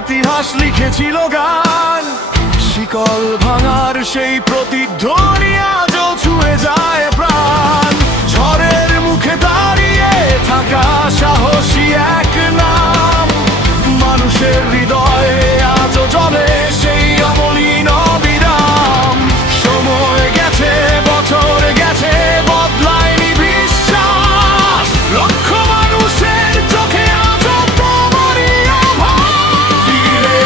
ইতিহাস লিখেছিল গান। শিকল ভাঙার সেই প্রতিধ্বনি আজও ছুঁয়ে যায় প্রাণ। ঝড়ের মুখে দাঁড়িয়ে থাকা সাহসী এক নাম, মানুষের হৃদয়ে আজও জ্বলে সেই অমলিন অবিরাম। সময় গেছে, বছর গেছে, বদলায়নি বিশ্বাস। লক্ষ মানুষের চোখে আজও তোমারই আভাস। ফিরে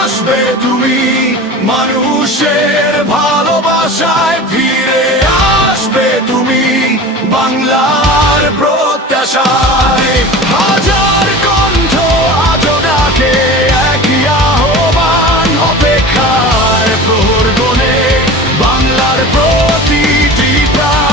আসবে তুমি মানুষের ভালোবাসায়, ফিরে আসবে তুমি বাংলার প্রত্যাশায়। হাজার কণ্ঠ আজও ডাকে একই আহ্বান, অপেক্ষার প্রহর গণে বাংলার প্রতিটি প্রাণ।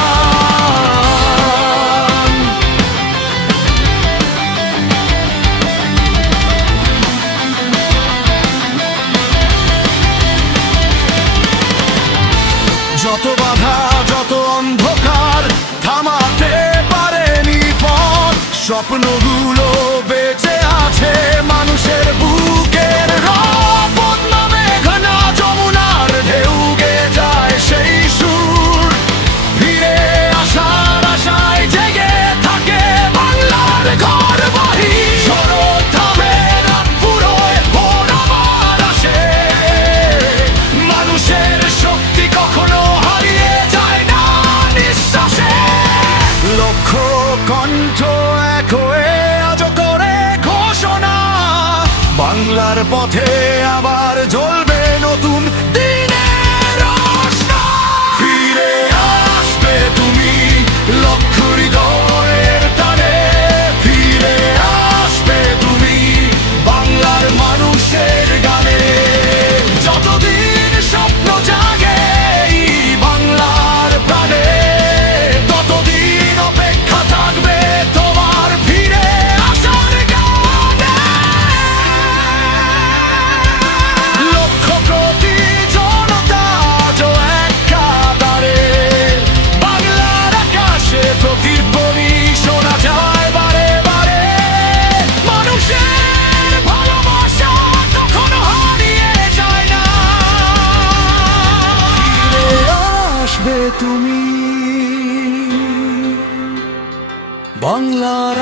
যত বাধা, যত অন্ধকার থামাতে পারেনি পথ। স্বপ্নগুলো বেঁচে আছে মানুষের বুকের রব। বন্যা মেঘনা যমুনার ঢেউ গেয়ে যায় সেই সুর। ফিরে আসার আশায় জেগে থাকে বাংলার ঘরবাড়ি। শরৎ থামে, রাত ফুরোয়, ভোর আবার আসে। মানুষের শক্তি কখনো হারিয়ে যায় না নিঃশ্বাসে। লক্ষ কণ্ঠ এক হয়ে আজ করে ঘোষণা, বাংলার পথে আবার জ্বলবে নতুন দিনের রোশনা। ফিরে আসবে তুমি লক্ষ হৃদয়ের টানে, ফিরে আসবে তুমি বাংলার মানুষের গানে। যতদিন স্বপ্ন জাগে এই বাংলার প্রাণে, ততদিন অপেক্ষা থাকবে তোমার ফিরে আসার গানে। লক্ষ কোটি জনতা আজও এক কাতারে, বাংলার আকাশে প্রতিধ্বনি শোনা যায় বারে বারে। মানুষের ভালোবাসা কখনো হারিয়ে যায় না। ফিরে আসবে তুমি বাংলার